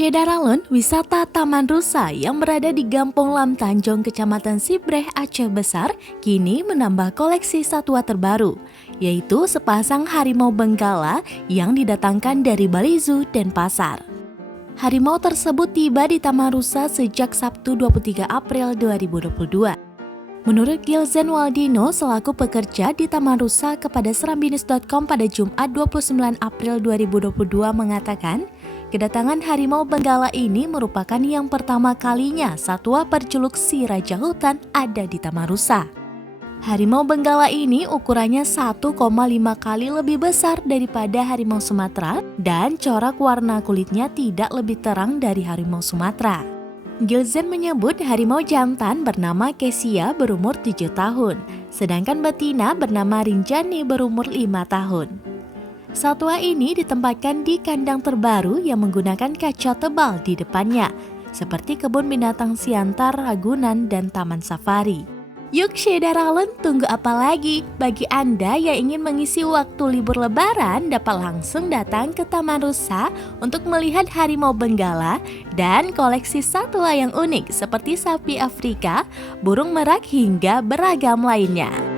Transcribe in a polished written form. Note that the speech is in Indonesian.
Syedaralun, wisata Taman Rusa yang berada di Gampong Lam Tanjung, Kecamatan Sibreh, Aceh Besar, kini menambah koleksi satwa terbaru, yaitu sepasang harimau benggala yang didatangkan dari Bali Zoo dan Pasar. Harimau tersebut tiba di Taman Rusa sejak Sabtu 23 April 2022. Menurut Gilzen Waldino selaku pekerja di Taman Rusa kepada serambinews.com pada Jumat 29 April 2022 mengatakan, kedatangan harimau benggala ini merupakan yang pertama kalinya satwa berjuluk si Raja Hutan ada di Taman Rusa. Harimau benggala ini ukurannya 1,5 kali lebih besar daripada harimau Sumatera dan corak warna kulitnya tidak lebih terang dari harimau Sumatera. Gilzen menyebut harimau jantan bernama Kesia berumur 7 tahun, sedangkan betina bernama Rinjani berumur 5 tahun. Satwa ini ditempatkan di kandang terbaru yang menggunakan kaca tebal di depannya, seperti kebun binatang Siantar, Ragunan, dan Taman Safari. Yuk Syedaralun, tunggu apa lagi? Bagi Anda yang ingin mengisi waktu libur lebaran, dapat langsung datang ke Taman Rusa untuk melihat harimau benggala dan koleksi satwa yang unik seperti sapi Afrika, burung merak, hingga beragam lainnya.